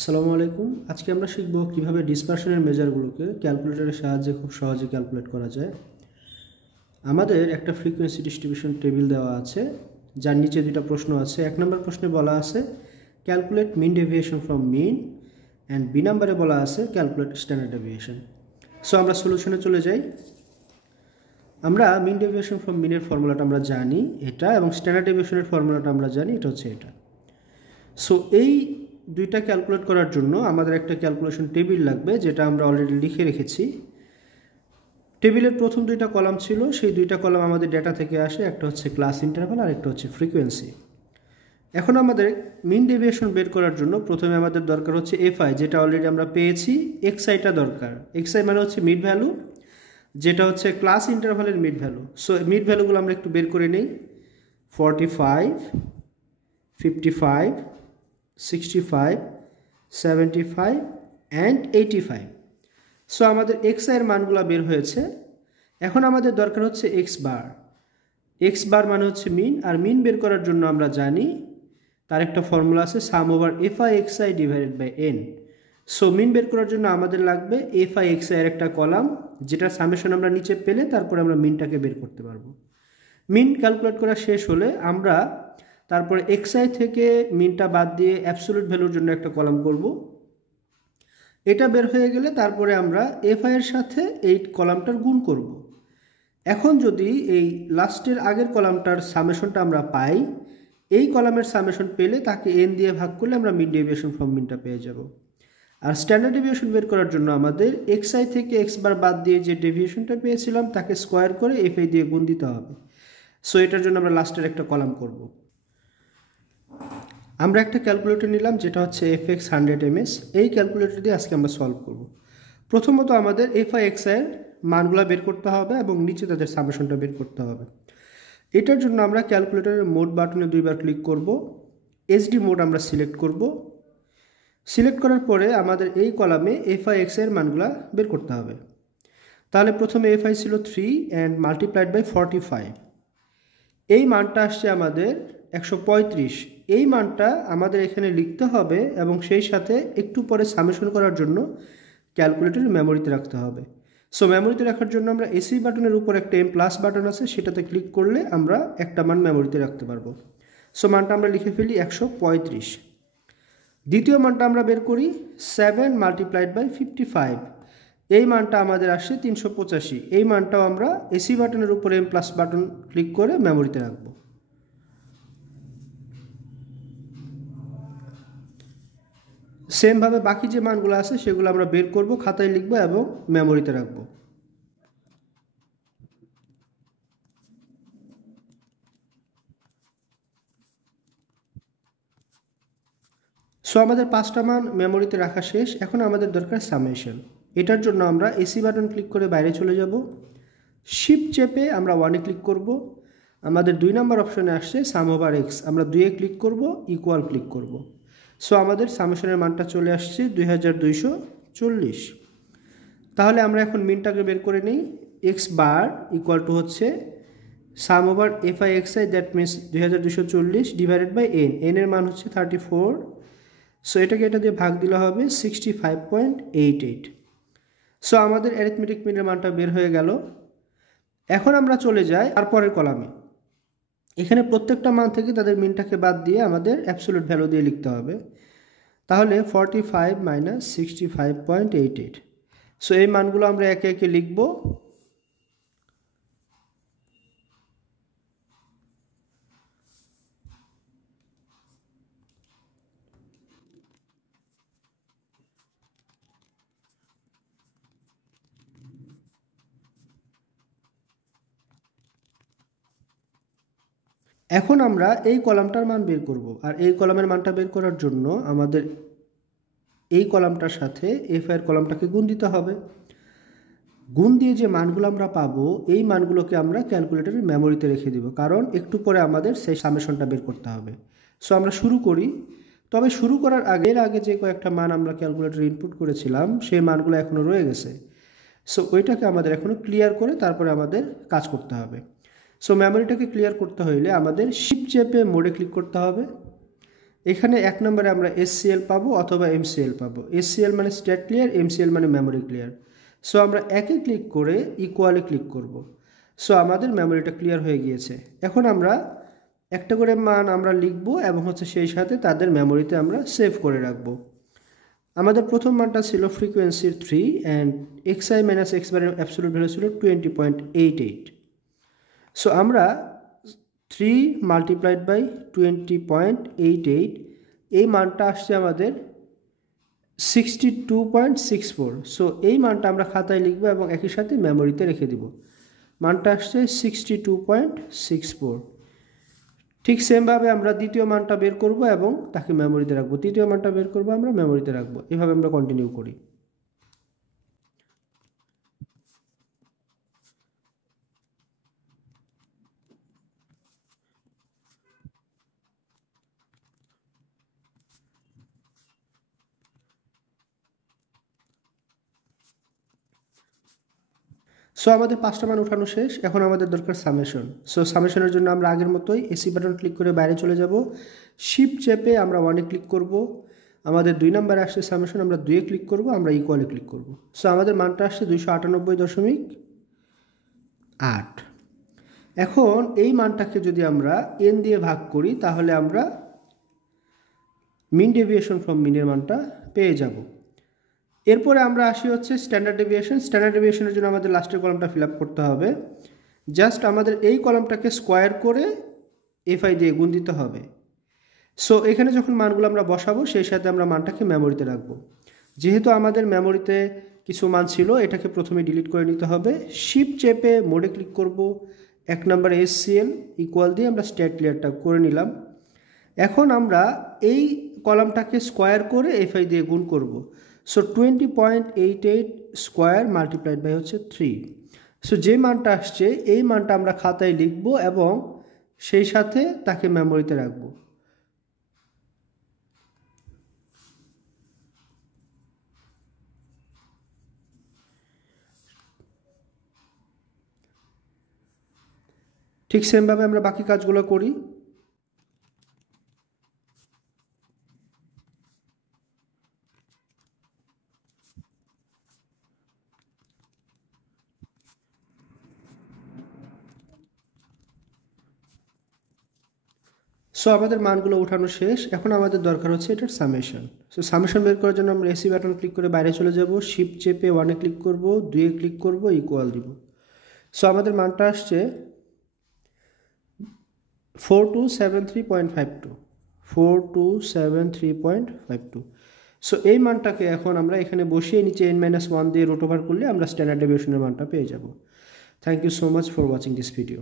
আসসালামু আলাইকুম। আজকে আমরা শিখব কিভাবে ডিসপারশনের মেজারগুলোকে ক্যালকুলেটরের সাহায্যে খুব সহজে ক্যালকুলেট করা যায়। আমাদের একটা ফ্রিকোয়েন্সি ডিস্ট্রিবিউশন টেবিল দেওয়া আছে, যার নিচে দুটো প্রশ্ন আছে। এক নম্বর প্রশ্নে বলা আছে calculate mean deviation from mean, and B নাম্বারে বলা আছে ক্যালকুলেট স্ট্যান্ডার্ড ডেভিয়েশন। সো আমরা সলিউশনে চলে যাই। আমরা মিন ডেভিয়েশন ফ্রম মিনের ফর্মুলাটা আমরা জানি এটা, এবং স্ট্যান্ডার্ড ডেভিয়েশনের ফর্মুলাটা আমরা জানি এটা হচ্ছে এটা। সো এই দুইটা ক্যালকুলেট করার জন্য আমাদের একটা ক্যালকুলেশন টেবিল লাগবে, যেটা আমরা অলরেডি লিখে রেখেছি। টেবিলের প্রথম দুইটা কলাম ছিল, সেই দুইটা কলাম আমাদের ডেটা থেকে আসে, একটা হচ্ছে ক্লাস ইন্টারভাল আর একটা হচ্ছে ফ্রিকোয়েন্সি। এখন আমাদের মিন ডেভিয়েশন বের করার জন্য প্রথমে আমাদের দরকার হচ্ছে এফআই, যেটা অলরেডি আমরা পেয়েছি। এক্সআইটা দরকার। এক্সআই মানে হচ্ছে মিড ভ্যালু, যেটা হচ্ছে ক্লাস ইন্টারভালের মিড ভ্যালু। সো মিড ভ্যালুগুলো আমরা একটু বের করে নিই। 45, 55, 65, 75 অ্যান্ড 85। সো আমাদের এক্স এর মানগুলো বের হয়েছে। এখন আমাদের দরকার হচ্ছে এক্স বার। এক্স বার মানে হচ্ছে মিন, আর মিন বের করার জন্য আমরা জানি তার একটা ফর্মুলা আছে, sum over F I X I divided by N. So mean বের করার জন্য আমাদের লাগবে এফ আই এক্স আই এর একটা কলাম, যেটা সামেশন আমরা নিচে পেলে তারপরে আমরা মিনটাকে বের করতে পারবো। মিন ক্যালকুলেট করা শেষ হলে আমরা তারপরে এক্সআই থেকে মিনটা বাদ দিয়ে অ্যাবসোলিউট ভ্যালুর জন্য একটা কলাম করব। এটা বের হয়ে গেলে তারপরে আমরা এফআই এর সাথে এই কলামটার গুণ করব। এখন যদি এই লাস্টের আগের কলামটার সামেশনটা আমরা পাই, এই কলামের সামেশন পেলে তাকে এন দিয়ে ভাগ করলে আমরা মিন ডেভিয়েশন ফ্রম মিনটা পেয়ে যাব। আর স্ট্যান্ডার্ড ডেভিয়েশন বের করার জন্য আমাদের এক্সআই থেকে এক্স বার বাদ দিয়ে যে ডেভিয়েশনটা পেয়েছিলাম তাকে স্কোয়ার করে এফআই দিয়ে গুণ দিতে হবে। সো এটার জন্য আমরা লাস্টের একটা কলাম করব। আমরা একটা ক্যালকুলেটর নিলাম, যেটা হচ্ছে FX 100ms। এই ক্যালকুলেটর দিয়ে আজকে আমরা সলভ করব। প্রথমত আমাদের এফআই এক্সআই এর মানগুলো বের করতে হবে এবং নিচে তাদের সামেশনটা বের করতে হবে। এটার জন্য আমরা ক্যালকুলেটরের মোড বাটনে দুইবার ক্লিক করব। এইচডি মোড আমরা সিলেক্ট করব। সিলেক্ট করার পরে আমাদের এই কলামে এফআই এক্সআই এর মানগুলো বের করতে হবে। তাহলে প্রথমে এফআই ছিল 3 অ্যান্ড মাল্টিপ্লাইড বাই 45। এই মানটা আসছে আমাদের 135। এই মানটা আমাদের এখানে লিখতে হবে এবং সেই সাথে একটু পরে সামেশন করার জন্য ক্যালকুলেটরের মেমোরিতে রাখতে হবে। সো মেমোরিতে রাখার জন্য আমরা এসি বাটনের উপর একটা এম প্লাস বাটন আছে, সেটাতে ক্লিক করলে আমরা একটা মান মেমোরিতে রাখতে পারবো। সো মানটা আমরা লিখে ফেলি 135। দ্বিতীয় মানটা আমরা বের করি 7 মাল্টিপ্লাইড বাই 55। এই মানটা আমাদের আসছে 385। এই মানটাও আমরা এসি বাটনের উপরে এম প্লাস বাটন ক্লিক করে মেমোরিতে রাখব। সেমভাবে বাকি যে মানগুলো আছে সেগুলো আমরা বের করব, খাতায় লিখব এবং মেমোরিতে রাখব। সো আমাদের 5টা মান মেমোরিতে রাখা শেষ। এখন আমাদের দরকার সামেশন। এটার জন্য আমরা এসি বাটন ক্লিক করে বাইরে চলে যাব। শিফট চেপে আমরা 1-এ ক্লিক করব। আমাদের 2 নম্বর অপশনে আসছে সাম ওভার এক্স, আমরা 2-এ ক্লিক করব, ইকুয়াল ক্লিক করব। সো আমাদের সামেশনের মানটা চলে আসছে 2240। তাহলে আমরা এখন মিনটাকে বের করে নিই। এক্স বার ইকুয়াল টু হচ্ছে sum over F I X I, that means 2240 divided by N. N এর মান হচ্ছে 34। সো এটাকে এটা দিয়ে ভাগ দিলে হবে 65.88। সো আমাদের অ্যারিথমেটিক মিনের মানটা বের হয়ে গেল। এখন আমরা চলে যাই তারপরের কলামে। এখানে প্রত্যেকটা মান থেকে তাদের মিনটাকে বাদ দিয়ে আমাদের অ্যাবসোলিউট ভ্যালু দিয়ে লিখতে হবে। তাহলে 45 মাইনাস 65.88। সো এই মানগুলো আমরা একে একে লিখব। এখন আমরা এই কলামটার মান বের করব, আর এই কলামের মানটা বের করার জন্য আমাদের এই কলামটার সাথে এফ এর কলামটাকে গুণ দিতে হবে। গুণ দিয়ে যে মানগুলো আমরা পাবো, এই মানগুলোকে আমরা ক্যালকুলেটরের মেমোরিতে রেখে দিব, কারণ একটু পরে আমাদের সেই সামেশনটা বের করতে হবে। সো আমরা শুরু করি। তবে শুরু করার আগে যে কয়েকটা মান আমরা ক্যালকুলেটরে ইনপুট করেছিলাম, সেই মানগুলো এখনও রয়ে গেছে। সো ওইটাকে আমাদের এখনও ক্লিয়ার করে তারপরে আমাদের কাজ করতে হবে। সো মেমোরিটাকে ক্লিয়ার করতে হইলে আমাদের শিফট চেপে মোডে ক্লিক করতে হবে। এখানে 1 নম্বরে আমরা SCL পাবো অথবা MCL পাবো। SCL মানে স্টেট ক্লিয়ার, MCL মানে মেমোরি ক্লিয়ার। সো আমরা একে ক্লিক করে ইকুয়ালে ক্লিক করব। সো আমাদের মেমোরিটা ক্লিয়ার হয়ে গিয়েছে। এখন আমরা একটা করে মান আমরা লিখব এবং সেই সাথে তাদের মেমোরিতে আমরা সেভ করে রাখব। আমাদের প্রথম মানটা ছিল ফ্রিকোয়েন্সির 3 অ্যান্ড xi মাইনাস x বারের অ্যাবসোলিউট ভ্যালু ছিল 20.88। সো আমরা 3 মাল্টিপ্লাইড বাই 20.88 এই মানটা আসছে আমাদের 62.64। সো এই মানটা আমরা খাতায় লিখব এবং একই সাথে মেমোরিতে রেখে দিব। মানটা আসছে 62.64। ঠিক সেমভাবে আমরা দ্বিতীয় মানটা বের করব এবং তাকে মেমোরিতে রাখবো। তৃতীয় মানটা বের করব, আমরা মেমোরিতে রাখবো। এভাবে আমরা কন্টিনিউ করি। সো আমাদের 5টা মান উঠানো শেষ। এখন আমাদের দরকার সামেশন। সো সামেশনের জন্য আমরা আগের মতোই এসি বাটন ক্লিক করে বাইরে চলে যাব। শিফট চেপে আমরা 1-এ ক্লিক করব। আমাদের 2 নম্বরে আসছে সামেশন, আমরা 2-এ ক্লিক করব, আমরা ইকুয়ালে ক্লিক করব। সো আমাদের মানটা আসছে 298.8। এখন এই মানটাকে যদি আমরা n দিয়ে ভাগ করি তাহলে আমরা মিন ডেভিয়েশন ফ্রম মিনের মানটা পেয়ে যাব। এরপরে আমরা আসি স্ট্যান্ডার্ড ডেভিয়েশন। স্ট্যান্ডার্ড ডেভিয়েশনের জন্য আমাদের লাস্টের কলামটা ফিল আপ করতে হবে। জাস্ট আমাদের এই কলামটাকে স্কোয়ার করে FI দিয়ে গুণ দিতে হবে। সো এখানে যখন মানগুলো আমরা বসাবো সেই সাথে আমরা মানটাকে মেমোরিতে রাখবো। যেহেতু আমাদের মেমোরিতে কিছু মান ছিল, এটাকে প্রথমে ডিলিট করে নিতে হবে। শিফট চেপে মোডে ক্লিক করব। 1 নম্বরে SCL ইকুয়াল দিয়ে আমরা স্টেট ক্লিয়ারটা করে নিলাম। এখন আমরা এই কলামটাকে স্কোয়ার করে FI দিয়ে গুণ করব। So 20.88 square multiplied by 3। So যে মানটা আসছে এই মানটা আমরা খাতায় লিখব এবং সেই সাথে তাকে মেমোরিতে রাখব। ঠিক সেমভাবে আমরা বাকি কাজগুলো করি। সো আমাদের মানগুলো উঠানো শেষ। এখন আমাদের দরকার এটার সামেশন। সো সামেশন বের করার জন্য আমরা এসি বাটন ক্লিক করে বাইরে চলে যাব। শিফট চেপে 1-এ ক্লিক করব, 2-এ ক্লিক করব, ইকুয়াল দিব। সো আমাদের মানটা আসছে 4273.52। 4273.52। সো এই মানটাকে এখন আমরা এখানে বসিয়ে নিচে n-1 দিয়ে রুট ওভার করলে আমরা স্ট্যান্ডার্ড ডেভিয়েশনের মানটা পেয়ে যাব। Thank you so much for watching this video.